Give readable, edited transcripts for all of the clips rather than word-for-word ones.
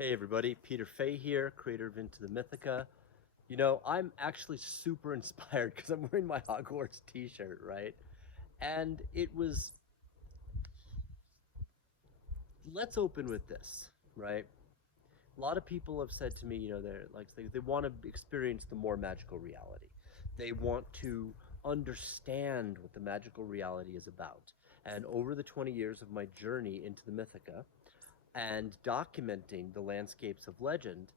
Hey everybody, Peter Fay here, creator of Into the Mythica. You know, I'm actually super inspired because I'm wearing my Hogwarts t-shirt, right? And it was, let's open with this, right? A lot of people have said to me, they want to experience the more magical reality. They want to understand what the magical reality is about. And over the 20 years of my journey into the Mythica and documenting the landscapes of legend,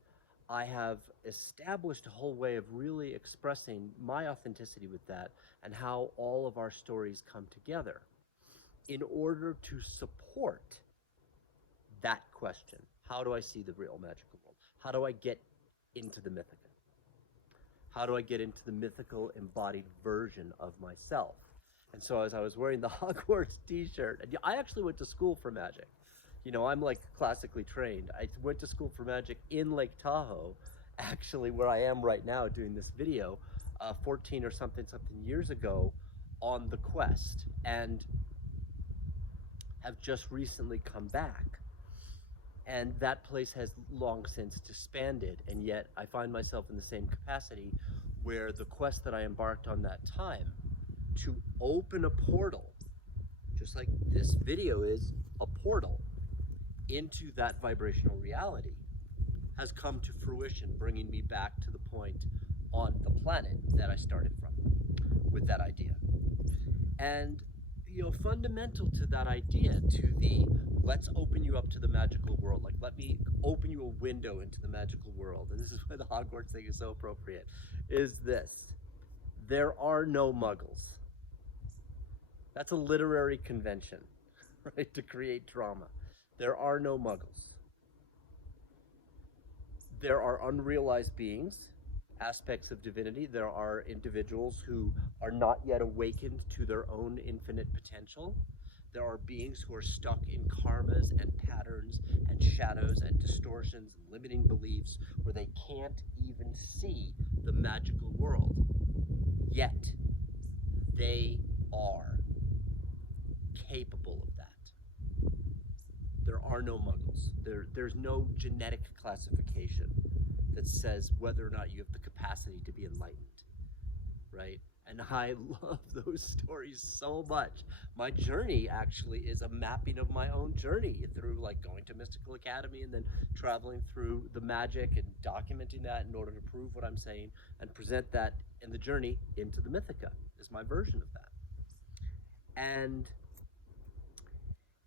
I have established a whole way of really expressing my authenticity with that and how all of our stories come together in order to support that question. How do I see the real magical world? How do I get into the Mythica? How do I get into the mythical embodied version of myself? And so as I was wearing the Hogwarts t-shirt, and I actually went to school for magic. You know, I'm like classically trained. I went to school for magic in Lake Tahoe, actually where I am right now doing this video, 14 or something years ago on the quest, and have just recently come back. And that place has long since disbanded, and yet I find myself in the same capacity where the quest that I embarked on that time to open a portal, just like this video is a portal into that vibrational reality, has come to fruition, bringing me back to the point on the planet that I started from with that idea. And fundamental to that idea, to the let's open you up to the magical world, like let me open you a window into the magical world, and this is why the Hogwarts thing is so appropriate, is this: there are no muggles. That's a literary convention, right, to create drama. There are no muggles. There are unrealized beings, aspects of divinity. There are individuals who are not yet awakened to their own infinite potential. There are beings who are stuck in karmas and patterns and shadows and distortions and limiting beliefs where they can't even see the magical world. Yet, they are capable of that. There are no muggles. There's no genetic classification that says whether or not you have the capacity to be enlightened, right? And I love those stories so much. My journey actually is a mapping of my own journey through like going to Mystical Academy and then traveling through the magic and documenting that in order to prove what I'm saying and present that in the journey into the Mythica is my version of that. And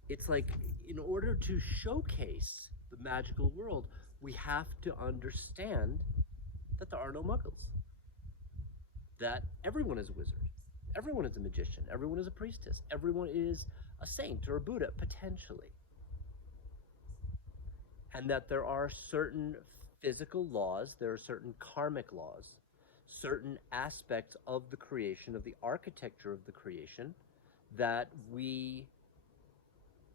it's like, in order to showcase the magical world, we have to understand that there are no muggles. That everyone is a wizard. Everyone is a magician. Everyone is a priestess. Everyone is a saint or a Buddha, potentially. And that there are certain physical laws, there are certain karmic laws, certain aspects of the creation, of the architecture of the creation, that we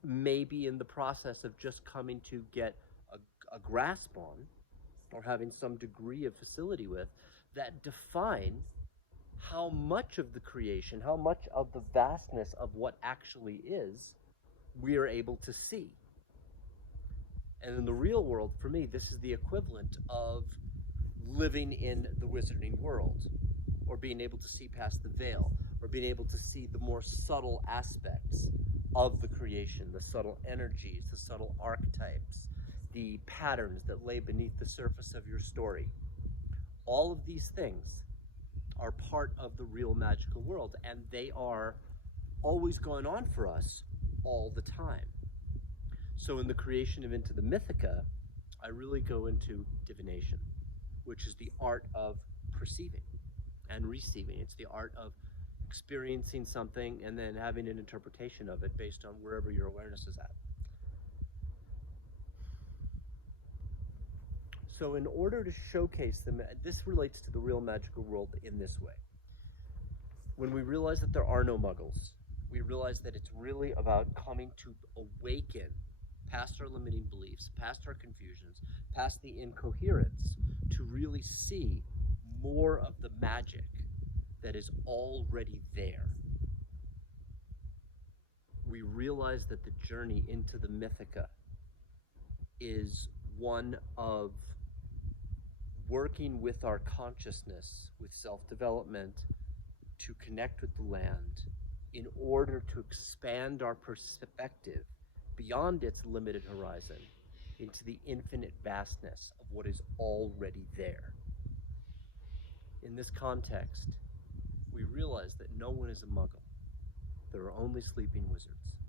may be in the process of just coming to get a grasp on, or having some degree of facility with, that define how much of the creation, how much of the vastness of what actually is, we are able to see. And in the real world, for me, this is the equivalent of living in the wizarding world, or being able to see past the veil, or being able to see the more subtle aspects of the creation, the subtle energies, the subtle archetypes, the patterns that lay beneath the surface of your story. All of these things are part of the real magical world, and they are always going on for us all the time. So in the creation of Into the Mythica, I really go into divination, which is the art of perceiving and receiving. It's the art of experiencing something and then having an interpretation of it based on wherever your awareness is at. So in order to showcase them, this relates to the real magical world in this way. When we realize that there are no muggles, we realize that it's really about coming to awaken past our limiting beliefs, past our confusions, past the incoherence, to really see more of the magic that is already there. We realize that the journey into the Mythica is one of working with our consciousness, with self-development, to connect with the land in order to expand our perspective beyond its limited horizon into the infinite vastness of what is already there. In this context, we realize that no one is a muggle. There are only sleeping wizards.